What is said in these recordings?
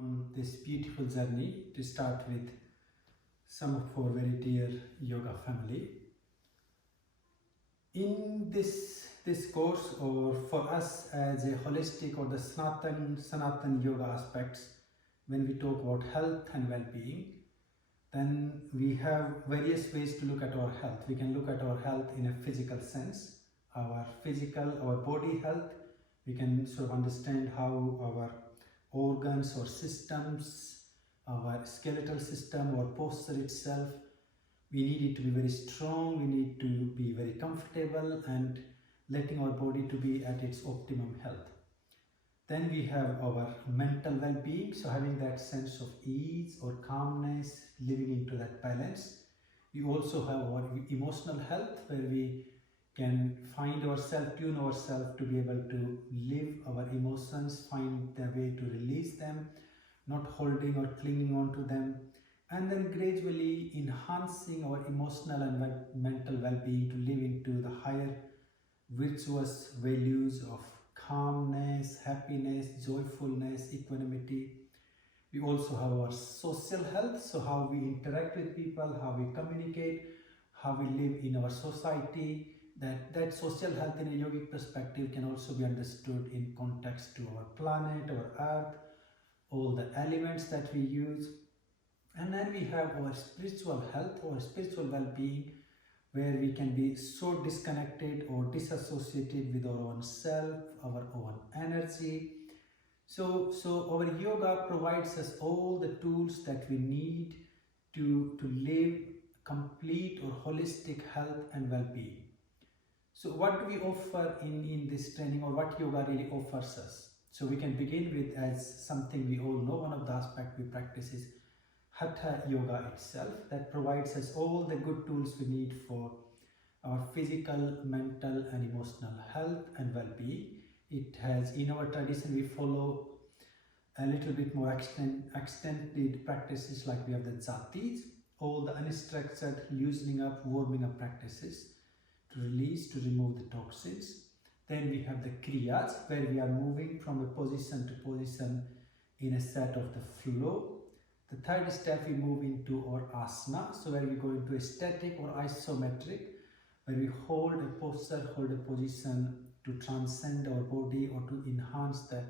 on this beautiful journey to start with some of our very dear yoga family. In this course, or for us as a holistic or the Sanatan Yoga aspects, when we talk about health and well-being, then we have various ways to look at our health. We can look at our health in a physical sense, our body health. We can sort of understand how our organs or systems, our skeletal system or posture itself, we need it to be very strong, we need to be very comfortable and letting our body to be at its optimum health. Then we have our mental well-being, so having that sense of ease or calmness, living into that balance. We also have our emotional health, where we can find ourselves, tune ourselves to be able to live our emotions, find the way to release them, not holding or clinging on to them, and then gradually enhancing our emotional and mental well-being to live into the higher virtuous values of calmness, happiness, joyfulness, equanimity. We also have our social health, so how we interact with people, how we communicate, how we live in our society. That social health in a yogic perspective can also be understood in context to our planet, our earth, all the elements that we use. And then we have our spiritual health or spiritual well-being, where we can be so disconnected or disassociated with our own self, our own energy. So our yoga provides us all the tools that we need to live complete or holistic health and well-being. So what do we offer in this training, or what yoga really offers us? So we can begin with, as something we all know, one of the aspects we practice is Hatha yoga itself, that provides us all the good tools we need for our physical, mental and emotional health and well-being. It has, in our tradition, we follow a little bit more extended practices, like we have the jatis, all the unstructured loosening up, warming up practices to release, to remove the toxins. Then we have the kriyas, where we are moving from a position to position in a set of the flow. The third step, we move into our asana, so where we go into a static or isometric, where we hold a posture, hold a position to transcend our body or to enhance the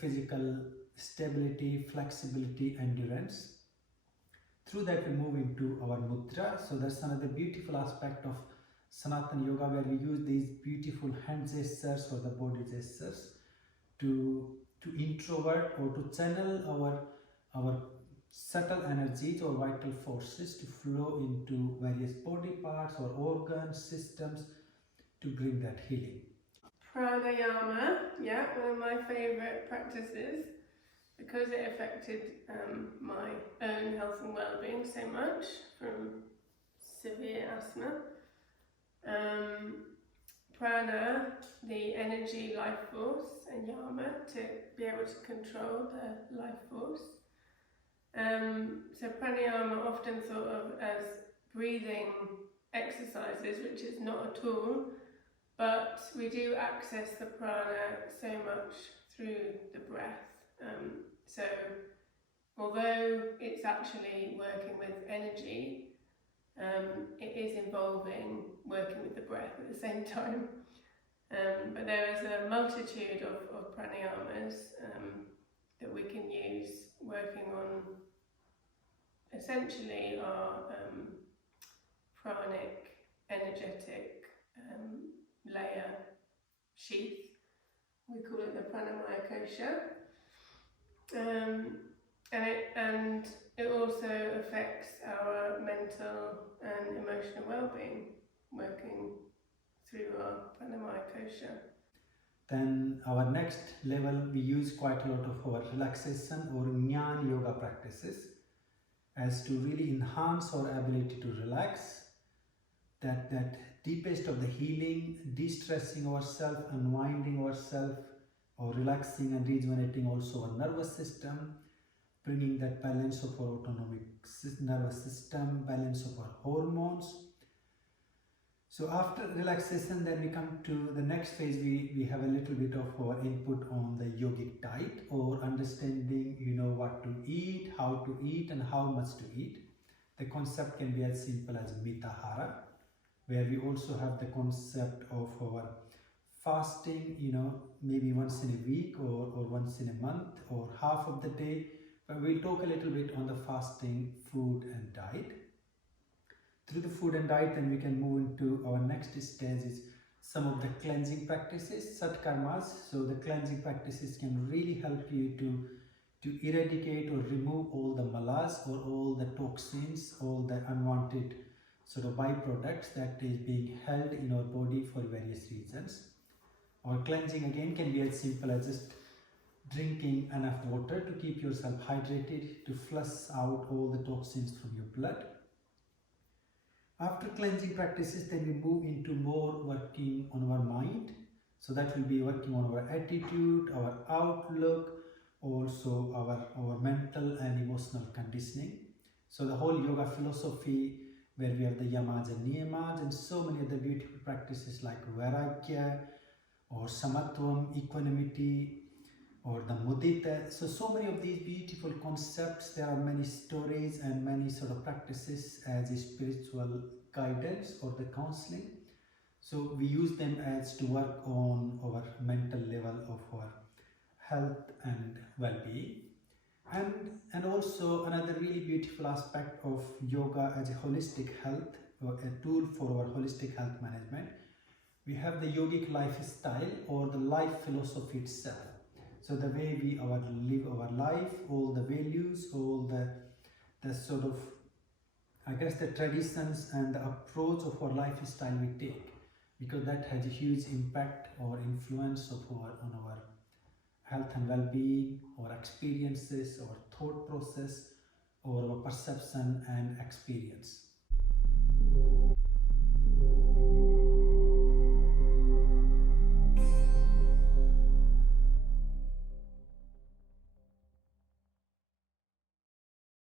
physical stability, flexibility, endurance. Through that, we move into our mudra. So that's another beautiful aspect of Sanatan Yoga, where we use these beautiful hand gestures or the body gestures to introvert or to channel our subtle energies or vital forces to flow into various body parts or organs, systems, to bring that healing. Pranayama, yeah, one of my favourite practices, because it affected my own health and well-being so much from severe asthma. Prana, the energy life force, and yama, to be able to control the life force. So pranayama often thought of as breathing exercises, which is not at all, but we do access the prana so much through the breath. So although it's actually working with energy, it is involving working with the breath at the same time. But there is a multitude of pranayamas that we can use, working on essentially our pranic, energetic layer sheath. We call it the pranamaya kosha. And it also affects our mental and emotional well-being, working through our pranamaya kosha. Then our next level, we use quite a lot of our relaxation or jnana yoga practices, as to really enhance our ability to relax, that deepest of the healing, de-stressing ourselves, unwinding ourselves, or relaxing and rejuvenating also our nervous system, bringing that balance of our autonomic nervous system, balance of our hormones. So after relaxation, then we come to the next phase. We have a little bit of our input on the yogic diet, or understanding, what to eat, how to eat, and how much to eat. The concept can be as simple as mitahara, where we also have the concept of our fasting, maybe once in a week or once in a month or half of the day. But we'll talk a little bit on the fasting, food and diet. Through the food and diet, then we can move into our next stage is some of the cleansing practices, satkarmas. So the cleansing practices can really help you to eradicate or remove all the malas or all the toxins, all the unwanted sort of byproducts that is being held in our body for various reasons. Or cleansing again can be as simple as just drinking enough water to keep yourself hydrated, to flush out all the toxins from your blood. After cleansing practices, then we move into more working on our mind. So that will be working on our attitude, our outlook, also our mental and emotional conditioning. So the whole yoga philosophy, where we have the yamas and niyamas and so many other beautiful practices like vairagya or samatvam, equanimity, or the mudita. So many of these beautiful concepts. There are many stories and many sort of practices as a spiritual guidance or the counseling. So we use them as to work on our mental level of our health and well-being. And also another really beautiful aspect of yoga as a holistic health, or a tool for our holistic health management. We have the yogic lifestyle or the life philosophy itself. So the way we live our life, all the values, all the sort of, I guess, the traditions and the approach of our lifestyle we take, because that has a huge impact or influence on our health and well-being, our experiences, our thought process, or our perception and experience.